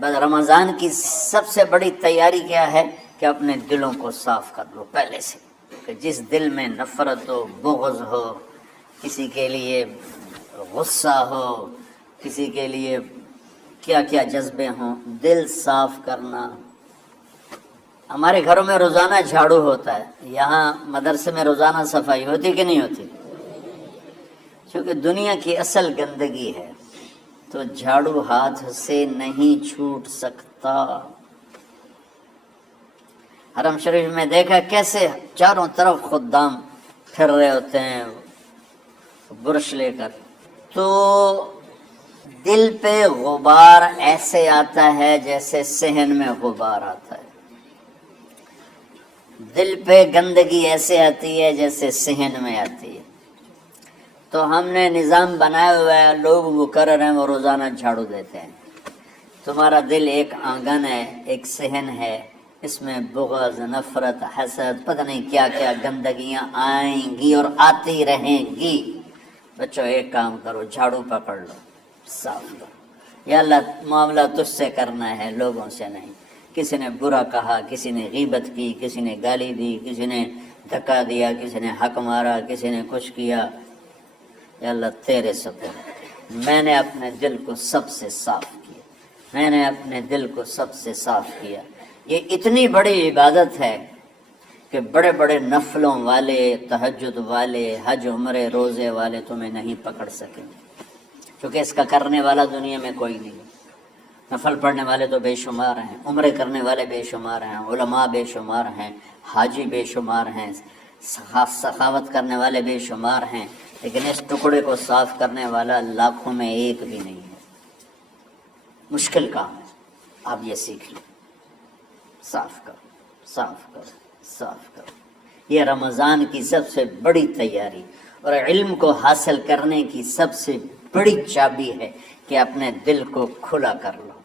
بس رمضان کی سب سے بڑی تیاری کیا ہے کہ اپنے دلوں کو صاف کر لو پہلے سے، کہ جس دل میں نفرت ہو، بغض ہو، کسی کے لیے غصہ ہو، کسی کے لیے کیا کیا جذبے ہوں، دل صاف کرنا۔ ہمارے گھروں میں روزانہ جھاڑو ہوتا ہے، یہاں مدرسے میں روزانہ صفائی ہوتی کہ نہیں ہوتی؟ کیونکہ دنیا کی اصل گندگی ہے تو جھاڑو ہاتھ سے نہیں چھوٹ سکتا۔ حرم شریف میں دیکھا کیسے چاروں طرف خدام پھر رہے ہوتے ہیں برش لے کر، تو دل پہ غبار ایسے آتا ہے جیسے صحن میں غبار آتا ہے، دل پہ گندگی ایسے آتی ہے جیسے صحن میں آتی ہے۔ تو ہم نے نظام بنایا ہوا ہے، لوگ مقرر ہیں وہ روزانہ جھاڑو دیتے ہیں۔ تمہارا دل ایک آنگن ہے، ایک صحن ہے، اس میں بغض، نفرت، حسد، پتہ نہیں کیا کیا گندگیاں آئیں گی اور آتی رہیں گی۔ بچوں ایک کام کرو، جھاڑو پکڑ لو، صاف کرو۔ یا اللہ معاملہ تجھ سے کرنا ہے، لوگوں سے نہیں۔ کسی نے برا کہا، کسی نے غیبت کی، کسی نے گالی دی، کسی نے دھکا دیا، کسی نے حق مارا، کسی نے کچھ کیا، یا اللہ تیرے سپرد میں نے اپنے دل کو سب سے صاف کیا، میں نے اپنے دل کو سب سے صاف کیا۔ یہ اتنی بڑی عبادت ہے کہ بڑے بڑے نفلوں والے، تہجد والے، حج عمرے روزے والے تمہیں نہیں پکڑ سکیں گے، کیونکہ اس کا کرنے والا دنیا میں کوئی نہیں۔ نفل پڑھنے والے تو بے شمار ہیں، عمرے کرنے والے بے شمار ہیں، علماء بے شمار ہیں، حاجی بے شمار ہیں، سخاوت کرنے والے بے شمار ہیں، لیکن اس ٹکڑے کو صاف کرنے والا لاکھوں میں ایک بھی نہیں ہے۔ مشکل کام ہے، آپ یہ سیکھ لیں، صاف کرو، صاف کرو، صاف کرو۔ یہ رمضان کی سب سے بڑی تیاری اور علم کو حاصل کرنے کی سب سے بڑی چابی ہے کہ اپنے دل کو کھلا کر لو۔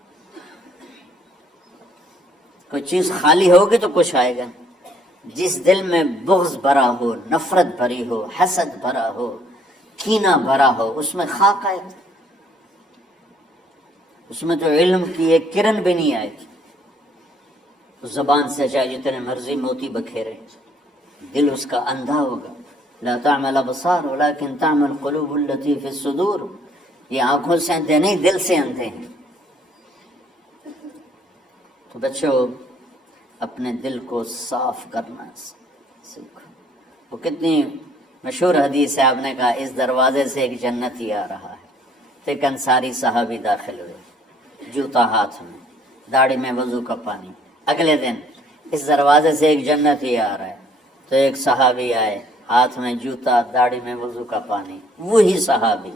کوئی چیز خالی ہوگی تو کچھ آئے گا۔ جس دل میں بغض بھرا ہو، نفرت بھری ہو، حسد بھرا ہو، کینہ بھرا ہو، اس میں خاک آئے، اس میں تو علم کی ایک کرن بھی نہیں آئے گی۔ زبان سے چاہے جتنے مرضی موتی بکھیرے، دل اس کا اندھا ہوگا۔ لا تعمل ابصار ولكن تعمل القلوب التي في الصدور۔ یہ آنکھوں سے اندھے نہیں، دل سے اندھے ہیں۔ تو بچوں اپنے دل کو صاف کرنا سیکھو۔ وہ کتنی مشہور حدیث ہے، آپ نے کہا اس دروازے سے ایک جنتی آ رہا ہے۔ تو ایک انصاری صحابی داخل ہوئے، جوتا ہاتھ میں، داڑھی میں وضو کا پانی۔ اگلے دن اس دروازے سے ایک جنتی آ رہا ہے، تو ایک صحابی آئے، ہاتھ میں جوتا، داڑھی میں وضو کا پانی۔ وہی صحابی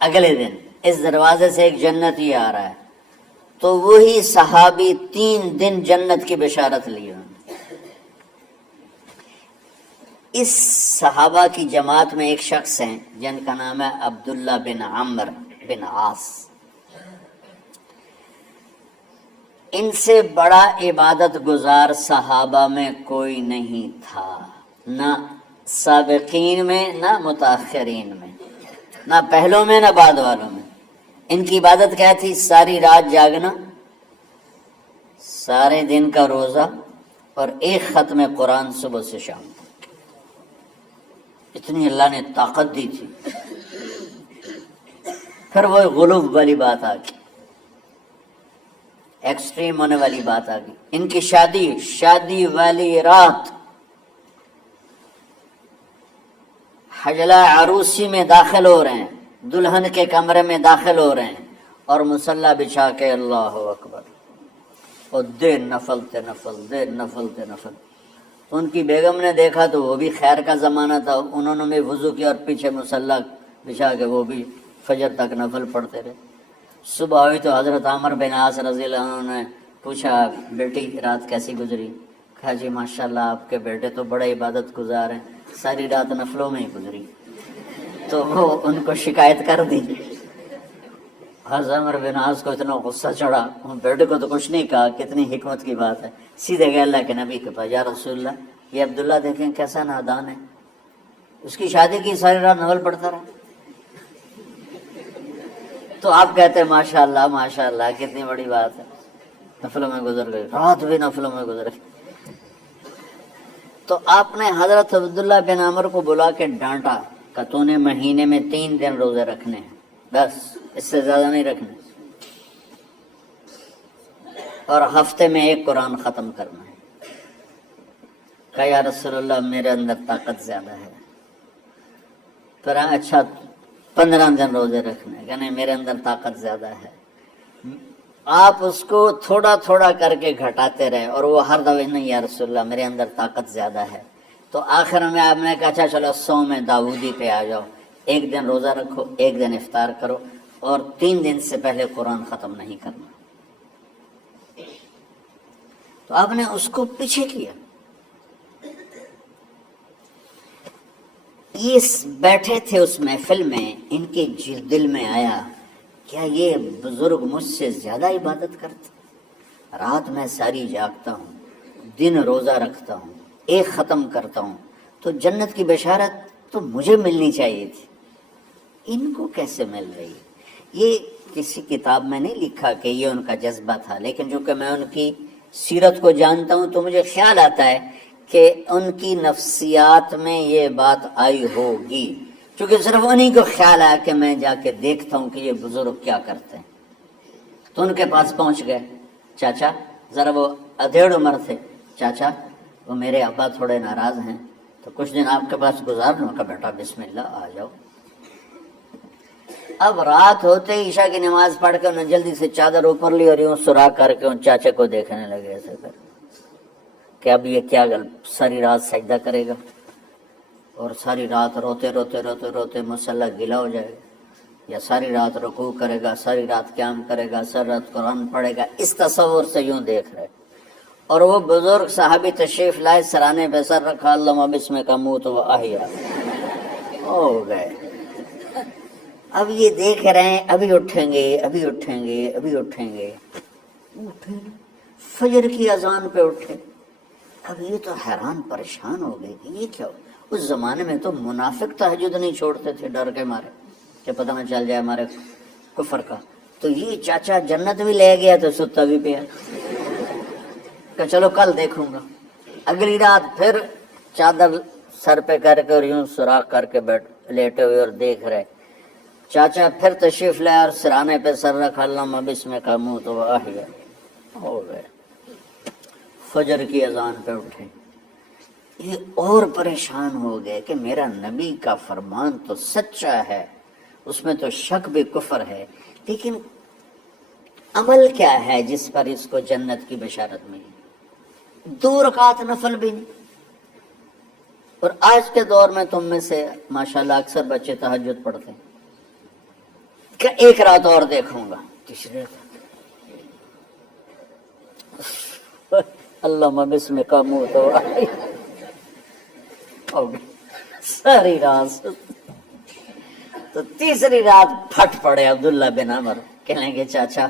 اگلے دن اس دروازے سے ایک جنتی آ رہا ہے، تو وہی صحابی 3 دن جنت کی بشارت لی انہوں نے۔ اس صحابہ کی جماعت میں ایک شخص ہیں جن کا نام ہے عبداللہ بن عمرو بن عاص۔ ان سے بڑا عبادت گزار صحابہ میں کوئی نہیں تھا، نہ سابقین میں نہ متاخرین میں، نہ پہلوں میں نہ بعد والوں میں۔ ان کی عبادت کیا تھی؟ ساری رات جاگنا، سارے دن کا روزہ، اور ایک ختم قرآن صبح سے شام تک۔ اتنی اللہ نے طاقت دی تھی۔ پھر وہ غلوب والی بات آ گئی، ایکسٹریم ہونے والی بات آ گئی۔ ان کی شادی والی رات حجلہ عروسی میں داخل ہو رہے ہیں، دلہن کے کمرے میں داخل ہو رہے ہیں، اور مصلی بچھا کے اللہ اکبر، اور دیر نفل تے نفل، دیر نفل تے نفل۔ ان کی بیگم نے دیکھا تو وہ بھی خیر کا زمانہ تھا، انہوں نے بھی وضو کیا اور پیچھے مصلی بچھا کے وہ بھی فجر تک نفل پڑھتے رہے۔ صبح ہوئی تو حضرت عمر بن عاص رضی اللہ عنہ نے پوچھا بیٹی رات کیسی گزری؟ کہا جی ماشاءاللہ آپ کے بیٹے تو بڑے عبادت گزار ہیں، ساری رات نفلوں میں ہی گزری۔ تو وہ ان کو شکایت کر دی۔ حضرت عمر بن عاص کو اتنا غصہ چڑھا، بیٹے کو تو کچھ نہیں کہا، کتنی حکمت کی بات ہے، سیدھے گئے اللہ کے نبی کے پاس، یا رسول اللہ یہ عبداللہ دیکھیں کیسا نادان ہے، اس کی شادی کی ساری رات نفل پڑھتا رہا۔ تو آپ کہتے ہیں ماشاءاللہ ماشاءاللہ کتنی بڑی بات ہے۔ نفلوں میں گزر گئی، رات بھی نفلوں میں گزر گئی۔ تو آپ نے حضرت عبداللہ بن عمر کو بلا کے ڈانٹا کہ تو نے مہینے میں 3 دن روزے رکھنے ہیں، بس اس سے زیادہ نہیں رکھنے، اور ہفتے میں 1 قرآن ختم کرنا ہے۔ کہا یا رسول اللہ میرے اندر طاقت زیادہ ہے۔ پھر اچھا 15 دن روزے رکھنے، کہ نہیں میرے اندر طاقت زیادہ ہے۔ آپ اس کو تھوڑا تھوڑا کر کے گھٹاتے رہے، اور وہ ہر دفعہ نہیں یا رسول اللہ میرے اندر طاقت زیادہ ہے۔ تو آخر میں آپ نے کہا اچھا چلو 100 میں داؤدی پہ آ جاؤ، 1 دن روزہ رکھو، 1 دن افطار کرو، اور 3 دن سے پہلے قرآن ختم نہیں کرنا۔ تو آپ نے اس کو پیچھے کیا۔ یہ بیٹھے تھے اس محفل میں، ان کے دل میں آیا کیا یہ بزرگ مجھ سے زیادہ عبادت کرتے؟ رات میں ساری جاگتا ہوں، دن روزہ رکھتا ہوں، 1 ختم کرتا ہوں، تو جنت کی بشارت تو مجھے ملنی چاہیے تھی، ان کو کیسے مل رہی؟ یہ کسی کتاب میں نہیں لکھا کہ یہ ان کا جذبہ تھا، لیکن جو کہ میں ان کی سیرت کو جانتا ہوں تو مجھے خیال آتا ہے کہ ان کی نفسیات میں یہ بات آئی ہوگی، کیونکہ صرف انہی کو خیال آیا کہ میں جا کے دیکھتا ہوں کہ یہ بزرگ کیا کرتے ہیں۔ تو ان کے پاس پہنچ گئے، چاچا ذرا، وہ ادھیڑ عمر تھے، چاچا وہ میرے ابا تھوڑے ناراض ہیں، تو کچھ دن آپ کے پاس گزار لوں۔ کہا بیٹا بسم اللہ آ جاؤ۔ اب رات ہوتے ہی عشاء کی نماز پڑھ کے انہوں نے جلدی سے چادر اوپر لی اور یوں سراغ کر کے ان چاچے کو دیکھنے لگے ایسے کر کہ اب یہ کیا ساری رات سجدہ کرے گا، اور ساری رات روتے روتے روتے روتے مسلح گلا ہو جائے گا، یا ساری رات رکوع کرے گا، ساری رات قیام کرے گا، ساری رات قرآن پڑھے گا، اس تصور سے یوں دیکھ رہے۔ اور وہ بزرگ صحابی تشریف لائے، سرانے پہ سر رکھا، اللہم بسمک اموت و احیا، ہو گئے۔ اب یہ دیکھ رہے ہیں ابھی اٹھیں گے، ابھی اٹھیں گے، ابھی اٹھیں گے، اٹھے فجر کی اذان پہ اٹھے۔ اب یہ تو حیران پریشان ہو گئے کہ یہ کیا ہو؟ اس زمانے میں تو منافق تہجد نہیں چھوڑتے تھے ڈر کے مارے کہ پتہ نہ چل جائے ہمارے کفر کا، تو یہ چاچا جنت بھی لے گیا تو ستا بھی پیا کہ چلو کل دیکھوں گا۔ اگلی رات پھر چادر سر پہ کر کے اور یوں سوراخ کر کے لیٹے ہوئے اور دیکھ رہے۔ چاچا پھر تشریف لائے اور سرانے پہ سر رکھا، اللہم بسمک اموت و احیا، ہو گئے۔ فجر کی اذان پہ اٹھے، یہ اور پریشان ہو گئے کہ میرا نبی کا فرمان تو سچا ہے، اس میں تو شک بھی کفر ہے، لیکن عمل کیا ہے جس پر اس کو جنت کی بشارت ملی؟ 2 رکعت نفل بھی نہیں۔ اور آج کے دور میں تم میں سے ماشاءاللہ اکثر بچے تہجد پڑھتے ہیں کہ 1 رات اور دیکھوں گا، تیسری رات اللہم بسمک اموت و احیا، ساری رات۔ تو تیسری رات پھٹ پڑے عبداللہ بن عمر، کہنے لگے چاچا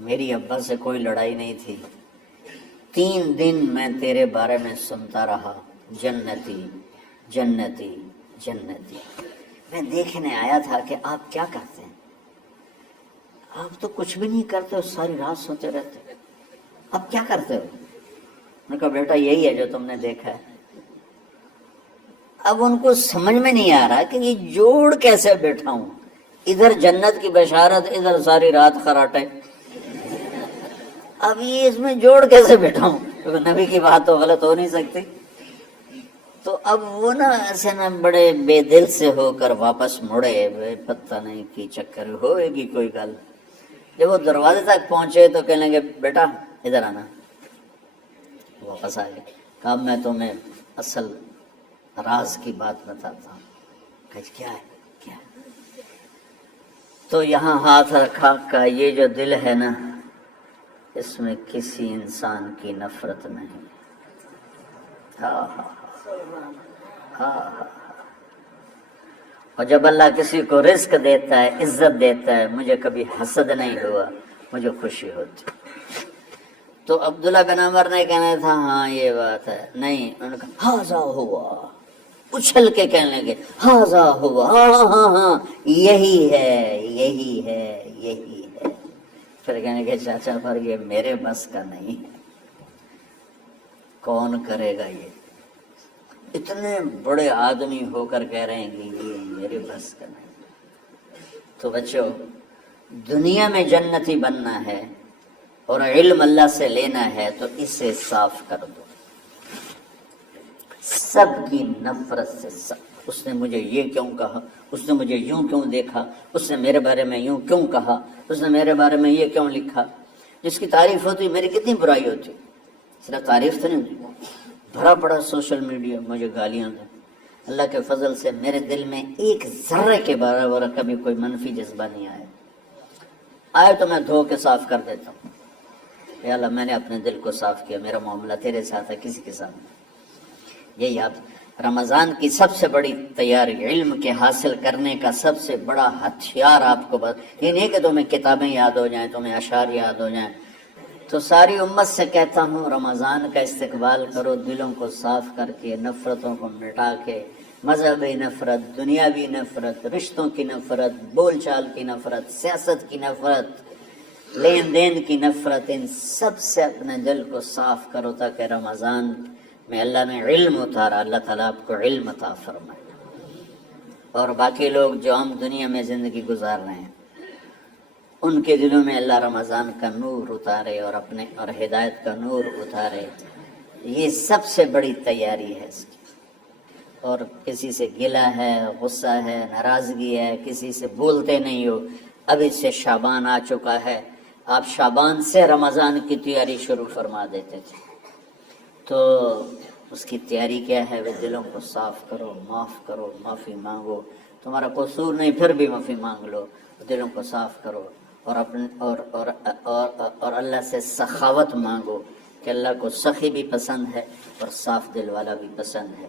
میری ابا سے کوئی لڑائی نہیں تھی، 3 دن میں تیرے بارے میں سنتا رہا، جنتی جنتی جنتی۔ میں دیکھنے آیا تھا کہ آپ کیا کرتے ہیں، آپ تو کچھ بھی نہیں کرتے ہو، ساری رات سوتے رہتے، اب کیا کرتے ہو؟ میں نے کہا بیٹا یہی ہے جو تم نے دیکھا ہے۔ اب ان کو سمجھ میں نہیں آ رہا کہ یہ جوڑ کیسے بیٹھا ہوں، ادھر جنت کی بشارت، ادھر ساری رات خراٹے، اب یہ اس میں جوڑ کیسے بیٹھا ہوں، کیونکہ نبی کی بات تو غلط ہو نہیں سکتی۔ تو اب وہ نا ایسے نا بڑے بے دل سے ہو کر واپس مڑے، پتہ نہیں کی چکر ہوئے گی کوئی گل۔ جب وہ دروازے تک پہنچے تو کہنے لگے بیٹا ادھر آنا، واپس آ گئے۔ کہا میں تمہیں اصل راز کی بات بتاتا ہوں۔ کہا کیا ہے کیا ہے؟ تو یہاں ہاتھ رکھا کہ یہ جو دل ہے نا، اس میں کسی انسان کی نفرت نہیں۔ ہاں ہاں ہاں۔ اور جب اللہ کسی کو رزق دیتا ہے، عزت دیتا ہے، مجھے کبھی حسد نہیں ہوا، مجھے خوشی ہوتی۔ تو عبداللہ بن عمر نے کہنا تھا ہاں یہ بات ہے، نہیں، انہوں نے کہا ہاذا ہوا، اچھل کے کہنے لگے ہاذا ہوا، ہاں ہاں ہاں یہی ہے یہی ہے یہی ہے۔ پھر کہنے کہ چاچا پر یہ میرے بس کا نہیں ہے، کون کرے گا یہ؟ اتنے بڑے آدمی ہو کر کہہ رہے ہیں کہ یہ میرے بس کا نہیں۔ تو بچوں، دنیا میں جنتی بننا ہے اور علم اللہ سے لینا ہے تو اسے صاف کر دو، سب کی نفرت سے سب۔ اس نے مجھے یہ کیوں کہا، اس نے مجھے یوں کیوں دیکھا، اس نے میرے بارے میں یوں کیوں کہا، اس نے میرے بارے میں یہ کیوں لکھا۔ جس کی تعریف ہوتی میری کتنی برائی ہوتی، صرف تعریف تو نہیں ہوتی، بھرا پڑا سوشل میڈیا مجھے گالیاں دیں۔ اللہ کے فضل سے میرے دل میں ایک ذرے کے برابر کبھی کوئی منفی جذبہ نہیں آئے تو میں دھو کے صاف کر دیتا ہوں، یا اللہ میں نے اپنے دل کو صاف کیا، میرا معاملہ تیرے ساتھ ہے، کسی کے ساتھ نہیں۔ یہ یاد رمضان کی سب سے بڑی تیاری، علم کے حاصل کرنے کا سب سے بڑا ہتھیار آپ کو یہ نہیں کہ تمہیں کتابیں یاد ہو جائیں، تمہیں اشعار یاد ہو جائیں۔ تو ساری امت سے کہتا ہوں رمضان کا استقبال کرو، دلوں کو صاف کر کے، نفرتوں کو مٹا کے، مذہبی نفرت، دنیاوی نفرت، رشتوں کی نفرت، بول چال کی نفرت، سیاست کی نفرت، لین دین کی نفرت، ان سب سے اپنے دل کو صاف کرو تاکہ رمضان میں اللہ نے علم اتارا، اللہ تعالیٰ آپ کو علم عطا فرمائے، اور باقی لوگ جو ہم دنیا میں زندگی گزار رہے ہیں ان کے دلوں میں اللہ رمضان کا نور اتارے اور اپنے اور ہدایت کا نور اتارے۔ یہ سب سے بڑی تیاری ہے اس کی۔ اور کسی سے گلہ ہے، غصہ ہے، ناراضگی ہے، کسی سے بولتے نہیں ہو، ابھی سے شعبان آ چکا ہے، آپ شعبان سے رمضان کی تیاری شروع فرما دیتے تھے، تو اس کی تیاری کیا ہے؟ وہ دلوں کو صاف کرو، معاف کرو، معافی مانگو، تمہارا قصور نہیں پھر بھی معافی مانگ لو، دلوں کو صاف کرو، اور اپنے اور اللہ سے سخاوت مانگو کہ اللہ کو سخی بھی پسند ہے اور صاف دل والا بھی پسند ہے۔